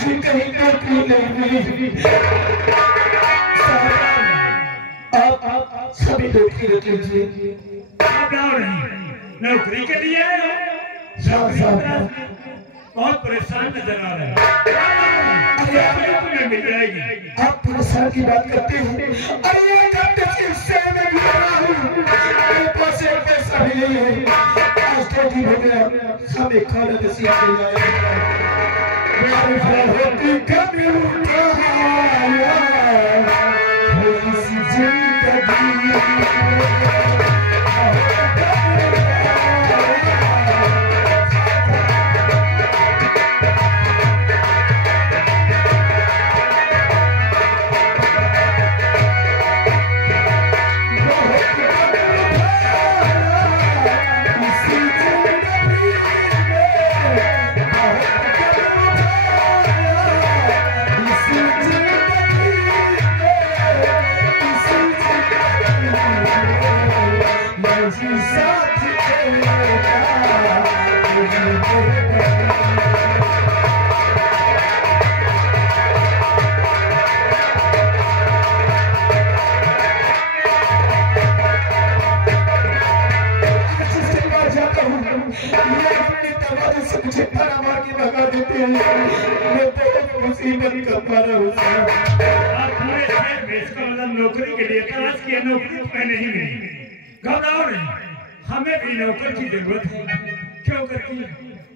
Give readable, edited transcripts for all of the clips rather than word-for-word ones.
मुझे कहीं नौकरी नहीं मिली। आप सभी नौकरी रख लीजिए। आप नौकरी के लिए बहुत परेशान नजर आ रहे हैं। तुम्हें मिल जाएगी। आप परेशान की बात करते हैं। अरे एक घंटे से इससे मैं भी रहा हूँ, मेरे पास एक पैसा भी नहीं है। आज तो दिन हो गया, हमें खाना नसीब नहीं आया। मेरी फरहती कभी उठाया हो इस जिंदगी। नौकरी के लिए तलाश किया, नौकरी तुम्हें नहीं मिली। घबराओ नहीं, हमें भी नौकर की जरूरत है। क्यों करती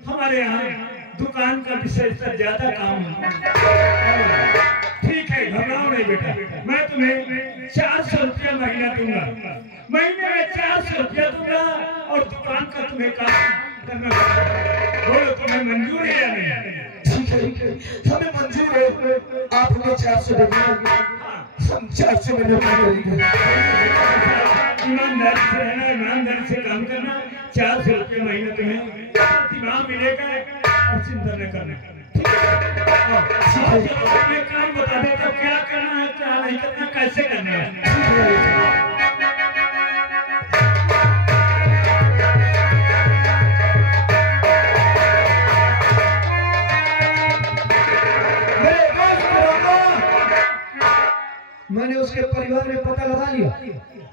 हमारे यहाँ दुकान का विशेषकर ज्यादा काम है। ठीक है, घबराओ नहीं बेटा, मैं तुम्हें 400 रुपया महीना दूंगा। महीने में 400 रुपया दूंगा और दुकान का तुम्हें काम करना। बोलो तुम्हें मंजूर है या नहीं? ठीक है, हमें मंजूर है। आप हमें 400 देंगे, हम 400 में नौकरी करेंगे। ईमानदारी से रहना, ईमानदारी से काम करना। 400 रुपये महीने तुम्हें प्रतिमाह मिलेगा और चिंता न करना। काम बता दे तो क्या करना है, क्या नहीं करना, कैसे करना है। मैंने उसके परिवार में पता लगा लिया।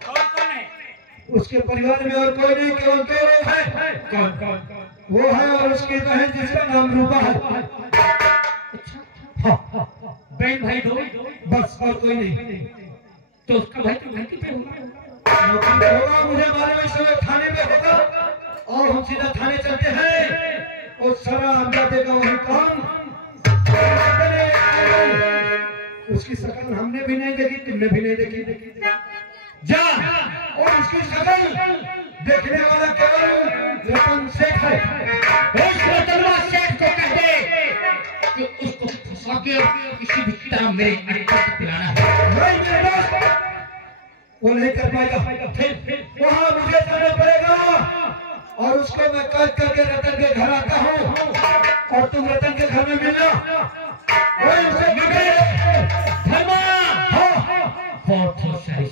कौन है? उसके परिवार में और कोई नहीं, केवल दो लोग हैं। कौन? वो है और उसकी बहन जिसका नाम रूपा है। हाँ, बहन भाई दो, बस और कोई नहीं। तो उसका भाई तो नौकरी पे होगा, मुझे मालूम है। इस समय थाने पे होगा और हम सीधा थाने चलते हैं और सारा अंडा देगा वही काम। उसकी शक्ल हमने भी नहीं देखी, तुमने भी नहीं देखी। जा और उसकी शक्ल देखने वाला केवल रतन सेठ है। उस रतनवा सेठ को कह दे कि उसको फंसा के किसी भी तरह मेरे अड्डे को पिलाना है। नहीं मेरे दोस्त, वो नहीं कर पाएगा। फिर वहाँ मुझे जाना पड़ेगा और उसको मैं कैद करके रतन के घर आता हूँ और तुम रतन के घर में मिलना। वही उसे बहुत सारी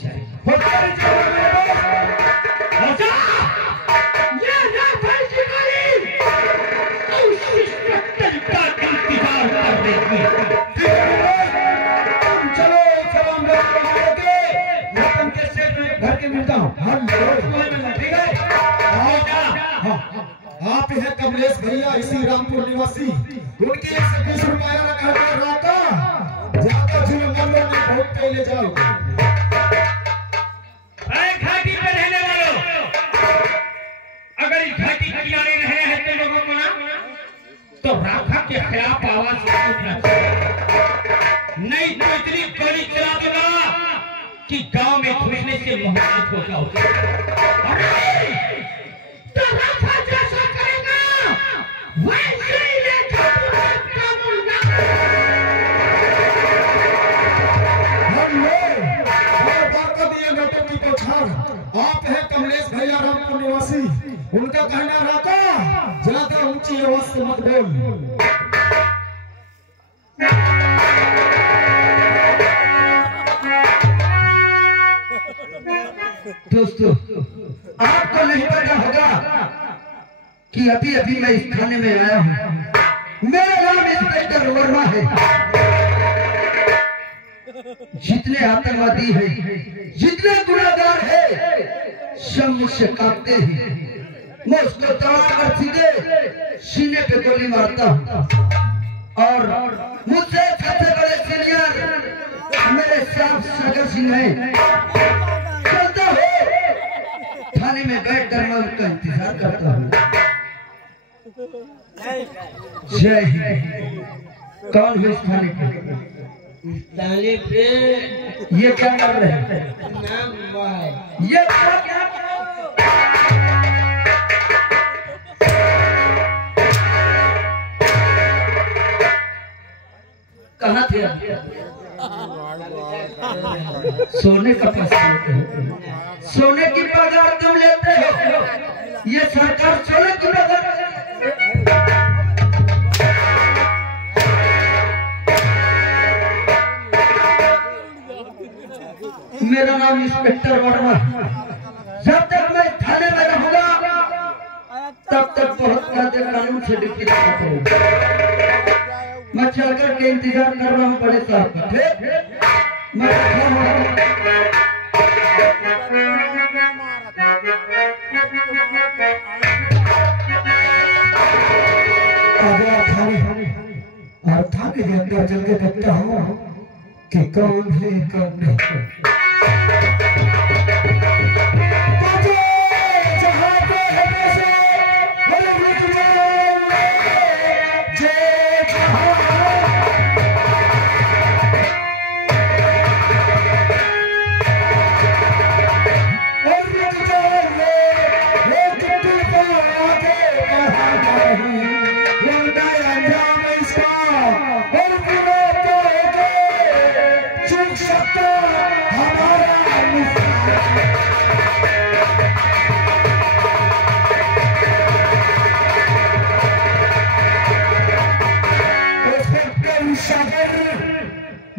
चलो रतन के सेठ में घर के मिलता हूँ। ठीक है, आप हैं कमलेश भैया, इसी रामपुर निवासी। उनकी 120 रुपया रखा राका जाकर जुलमन में बहुत पहले जाओगे। घाटी पे रहने वालों, अगर इस घाटी के किनारे रहे हैं तो लोगों को ना तो राखा के खिलाफ आवाज उठाना चाहिए। नहीं तो इतनी गोली चला दूंगा कि गांव में घुसने से मोहब्बत हो जाओगे। तो राखा जैसा करेगा वैसे ही लेकर आप हैं कमलेश भैया रामपुर निवासी। उनका कहना राका ज्यादा ऊंची आवाज से मत बोल। दोस्तों, आपको नहीं पता होगा कि अभी अभी मैं इस थाने में आया हूँ मेरा नाम इंस्पेक्टर वर्मा है। जितने आतंकवादी है, जितने गुनाहगार है, सब मुझसे कांपते हैं। मैं उसको दौड़ा कर सीधे सीने पे गोली मारता हूँ और मुझसे सबसे बड़े सीनियर मेरे साहब सागर सिंह हैं। चलता हो थाने में बैठ कर मैं उनका इंतजार करता हूँ। जय हिंद। कौन है इस थाने पे? ताले पे ये क्या कर रहे हैं? नाम भाई ये क्या कहाँ थे? सोने का पैसा लेते हो, सोने की पगार तुम लेते हो। ये सरकार सोने की पगार। मेरा नाम इंस्पेक्टर वर्मा। जब तक मैं थाने में रहूंगा तब तक बहुत कायदे कानून से ड्यूटी करता हूँ। मैं चलकर के इंतजार कर रहा हूँ बड़े साहब का। ठीक, मैं और थाने के अंदर चल के देखता हूँ कि कौन है कौन नहीं।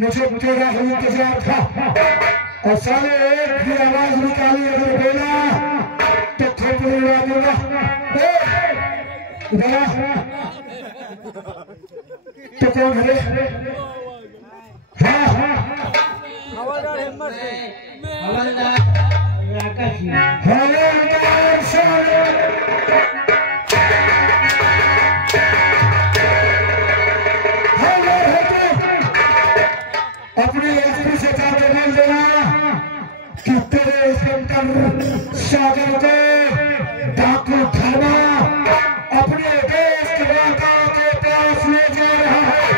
मुझे तेरा इंतजार था और साले एक भी आवाज निकाली अगर बोला तो खोपड़ी उड़ा दूंगा। तो कौन है? हाँ हवलदार हिम्मत हवलदार राकेश अपने एसपी से जाके बोल देना कि तेरे इंस्पेक्टर सागर को डाकू धर्मा अपने देश के वातावरण के पास ले जा रहा है।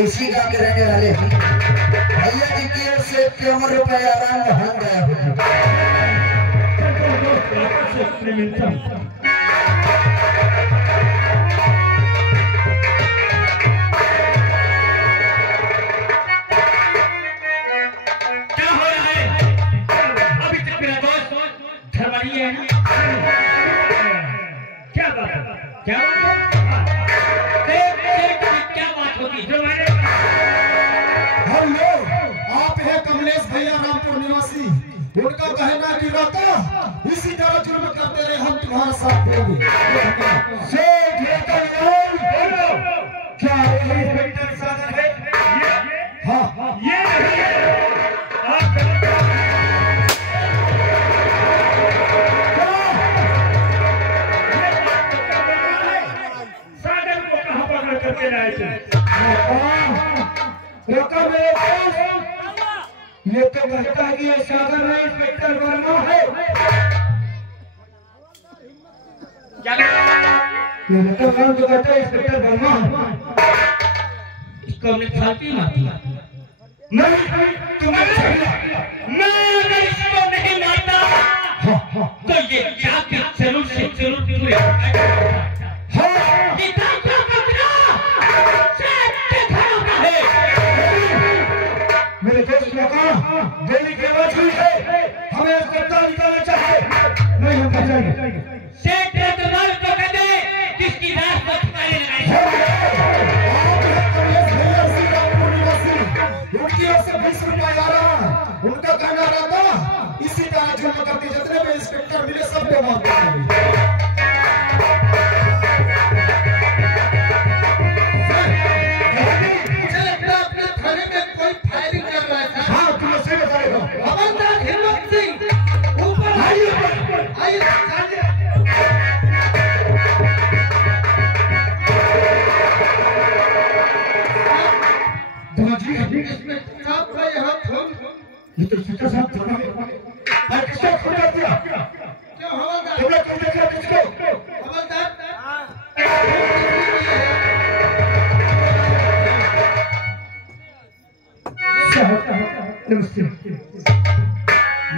इसी गांव के रहने वाले हैं। भैया जी की ओर से 51 रुपए आराम भाग गया क्या हो रहा है? अभी तक मेरा दोस्त धर्मानी है। क्या बात है? क्या बात है? क्या बात होगी? हम लोग आप है कमलेश भैया रामपुर निवासी। उनका कहना कि रहता इसी तरह जुर्म करते रहे हम तुम्हारा साथ देंगे। क्या इंस्पेक्टर सागर है? हाँ ये नहीं है। सागर को कहाँ पकड़ करके लाए थे? ये तो कहता है कि ये सागर में इंस्पेक्टर वर्मा है। ये तो काम जो कहता है इंस्पेक्टर वर्मा इसको हमने फालतू मारती है। नहीं मैं इसको नहीं मारता। तो ये जाके जरूर से जरूर मेरे दोस्त ने कहा दिल्ली की आवाज हुई है, हमें अस्पताल निकालना चाहिए। नहीं हम जाएंगे। सेठ तुम्हारे को कहते किसकी रात को ठिकाने लगाई। उनकी ओर से 20 रुपया आ रहा, उनका कहना रहता इसी तरह जमा करते जितने भी इंस्पेक्टर मिले सबको माफ कर देंगे। मुझे लगता है अपने थाने में कोई फायरिंग कर रहा था। हाँ तुम्हें सही बताएगा। हवलदार हिम्मत सिंह ऊपर आइए, आइए इसमें साहब का यहाँ फोन ये तो सच्चा साहब था। अरे किसको फोन कर दिया? क्यों हवलदार? तुमने कौन देखा किसको? हवलदार नमस्ते।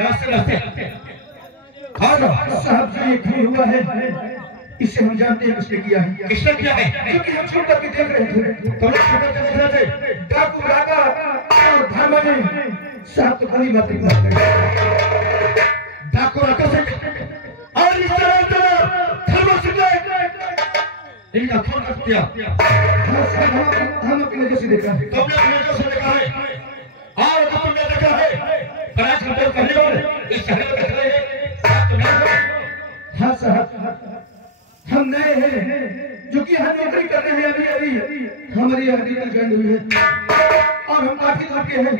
नमस्ते। हाँ साहब जी ये खून हुआ है, इससे हम जानते हैं किसने किया है। किसने किया है? क्योंकि हम छुप करके देख रहे थे, तो हम छुप करके देख रहे थे। डाकू राका और धामने साहब तो बड़ी बात नहीं। डाकू राका से और इस तरह धर्म से इनका खून कर दिया। हाँ साहब हम अपनी नजर से देखा है। तुमने अपनी नजर से देखा है और तुमने देखा है। कराची में कहने वाले इस शहर में देख रहे हैं। हाँ साहब हम नए हैं, जो कि हम नौकरी कर रहे हैं। अभी हमारी हड्डी में जंग हुई है और हम काफी दूर के हैं।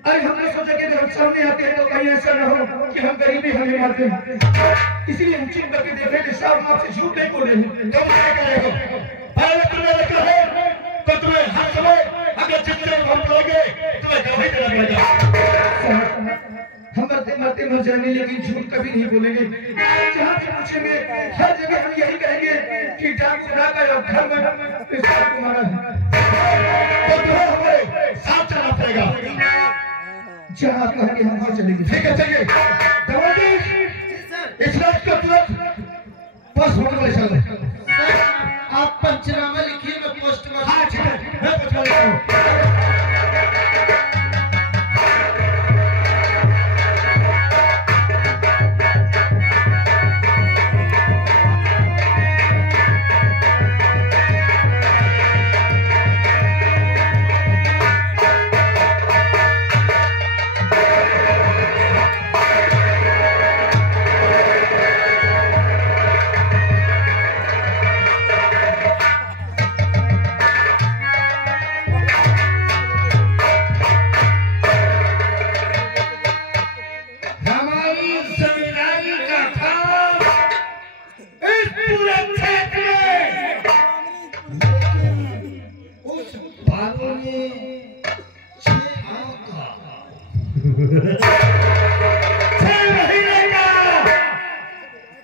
अरे हमने सोचा कि हम सामने आते हैं तो कहीं ऐसा न हो कि हम गरीबी हमें मारते हैं, इसलिए हम चुप करके देख रहे थे। साहब आपसे झूठ नहीं बोले हैं। तुम क्या कह रहे हो? पहले तुमने देखा है तो तुम्हें हर समय अगर जितने हम लोगे तुम्हें गवाही देना पड़ेगा। हम मरते मर जाएंगे लेकिन झूठ कभी नहीं बोलेंगे। जहाँ भी पूछेंगे हर जगह हम यही कहेंगे कि डाकू राका और घर में इस बात को मारा है। तो तुम्हें हमें साथ चलना पड़ेगा। जहाँ कहेंगे हम वहाँ चलेंगे। ठीक है चलिए। दवाई इस रात को तुरंत पोस्टमार्टम में चल रहे। आप पंचनामा लिखिए, मैं पोस्टमार्टम। हाँ ठीक है मैं पोस्टमार्टम लिखता हूँ।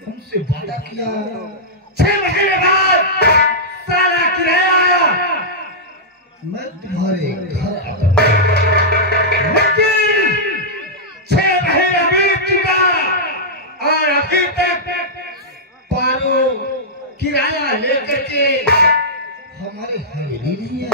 हमसे वादा किया 6 महीने बाद सारा किराया मैं तुम्हारे घर आता। लेकिन 6 महीने बीत चुका और अभी तक पारो किराया लेकर के हमारे हवेली नहीं है।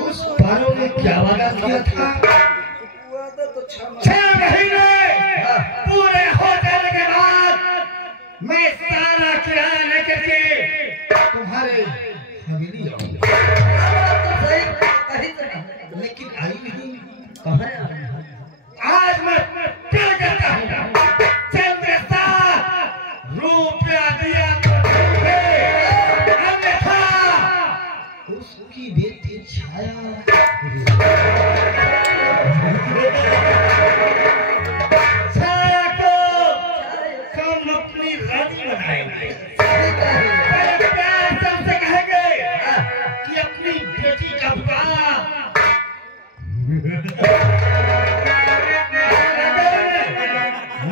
उस पारों ने क्या वादा किया था? 6 महीने पूरे हो जाने के बाद मैं सारा किराया लेकर के तुम्हारे हवेली आऊंगा। लेकिन आई नहीं, कहाँ है? आज मैं क्या कहता हूँ, चल मेरे साथ, रुपया दिया उसकी बेटी छाया को हम अपनी रानी बनाएंगे। प्यार से हमसे कहेंगे कि अपनी बेटी का विवाह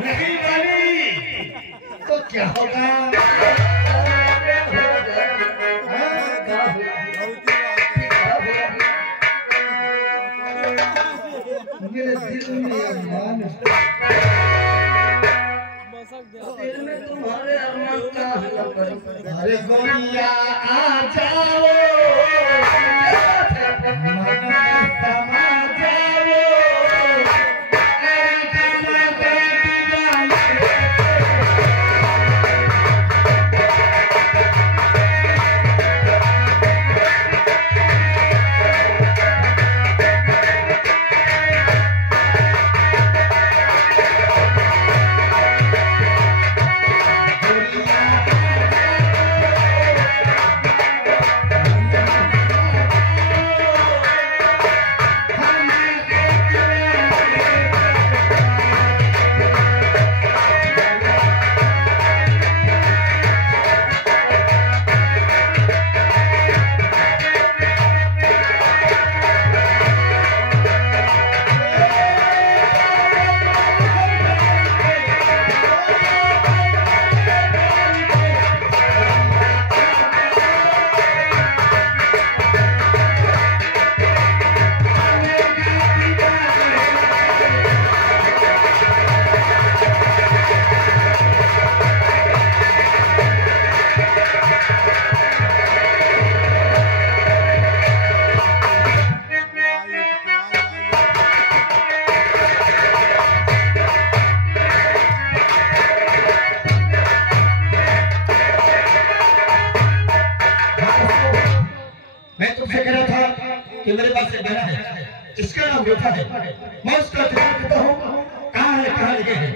नहीं बनी तो क्या होगा? मेरे दिल में अरमान, दिल में तुम्हारे अरमान का हलक। अरे गोरिया आ जाओ, मन में समा जाओ, अरे कमा कि मेरे पास एक बेटा है जिसका नाम बेटा है, मैं उसका ध्यान देता हूँ। कहाँ है, कहाँ लगे हैं?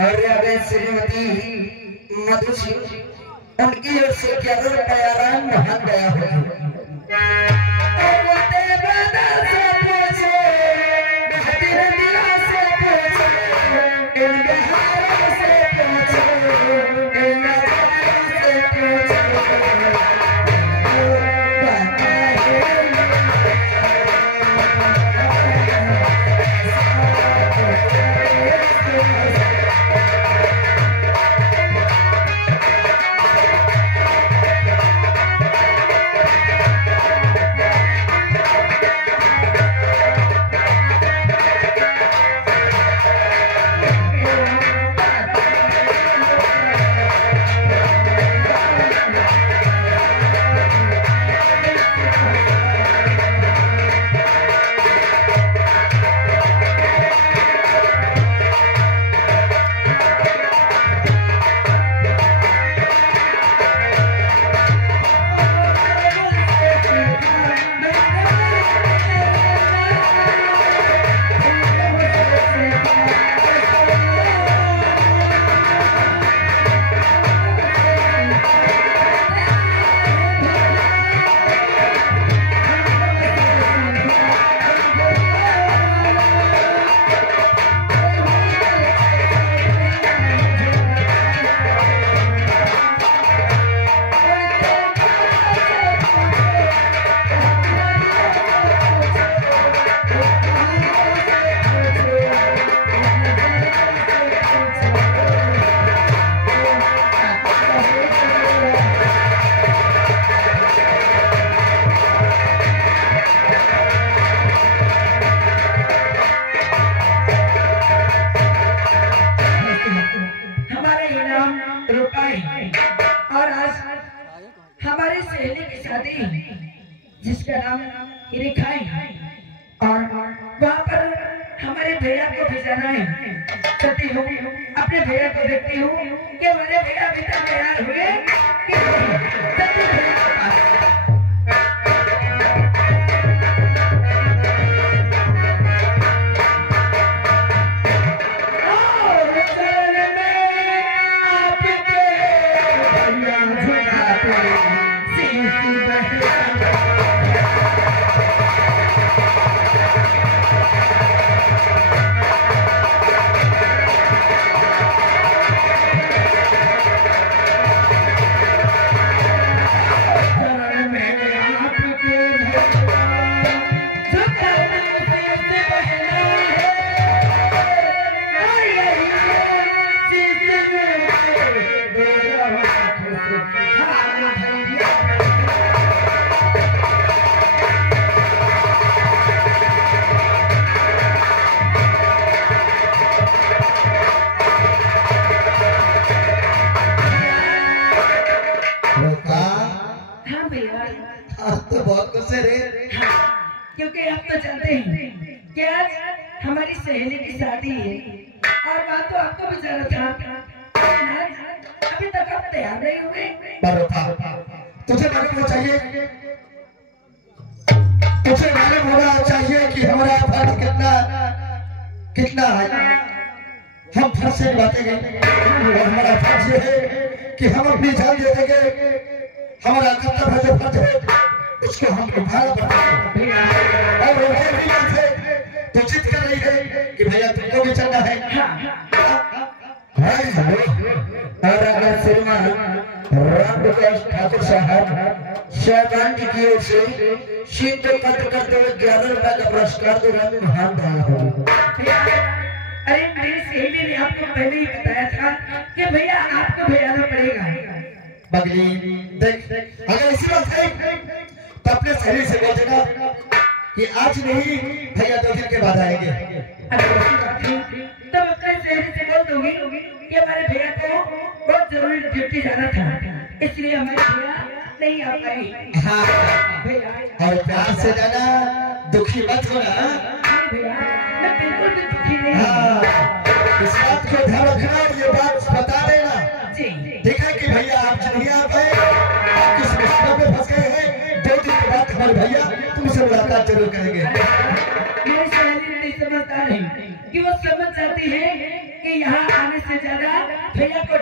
अरे अरे श्रीमती मधु सिंह उनकी ओर से 11 रुपया राम महान गया है। हमारी सहेली की शादी जिसका नाम रिखाई और वहाँ पर हमारे भैया को भेजाना है। चलती हूँ अपने भैया को देखती हूँ कि हमारे भैया अभी तक तैयार हुए कि चलती हूँ भैया के पास। हमारी सहेली की शादी है और बात तो आपको भी जाना था, अभी तक आप तैयार नहीं हुए। तुझे मालूम होना चाहिए, तुझे मालूम होना चाहिए कि हमारा फर्ज कितना है। हम फर्ज से बातें गए और हमारा फर्ज ये है कि हम अपनी जान दे देंगे। हमारा कर्तव्य जो फर्ज है उसको हम निभाना पड़ता है। और वो भी बात है तो जिद कर रही है कि भैया तुमको भी चलना है। और अगर श्रीमान राम प्रकाश ठाकुर साहब शहबान जी की ओर से सिंध पत्र करते हुए 11 रुपए का पुरस्कार दे रहे हैं। अरे मेरी सहेली ने आपको पहले ही बताया था कि भैया आपको भेजना पड़ेगा। बगली देख, अगर इसी बात है तो अपने सहेली से बोल देना कि आज नहीं भैया 2 दिन के बाद आएंगे। अरे ऐसी बात है तब अपने सहेली से बोल दूंगी कि हमारे भैया को बहुत जरूरी ड्यूटी जाना था, इसलिए हमारे भैया नहीं आ पाए। हाँ भैया और प्यार से जाना, दुखी मत होना। भैया मैं बिल्कुल भी दुखी नहीं। हाँ, इस बात को ध्यान रखना और ये बात बता देना जी ठीक है कि भैया आप नहीं आ पाए, आप किस मुश्किल में फंस गए हैं। 2 दिन के बाद हमारे भैया तुमसे मुलाकात जरूर करेंगे। मेरी सहेली नहीं समझता नहीं कि वो समझ जाती है कि यहाँ आने से ज्यादा भैया को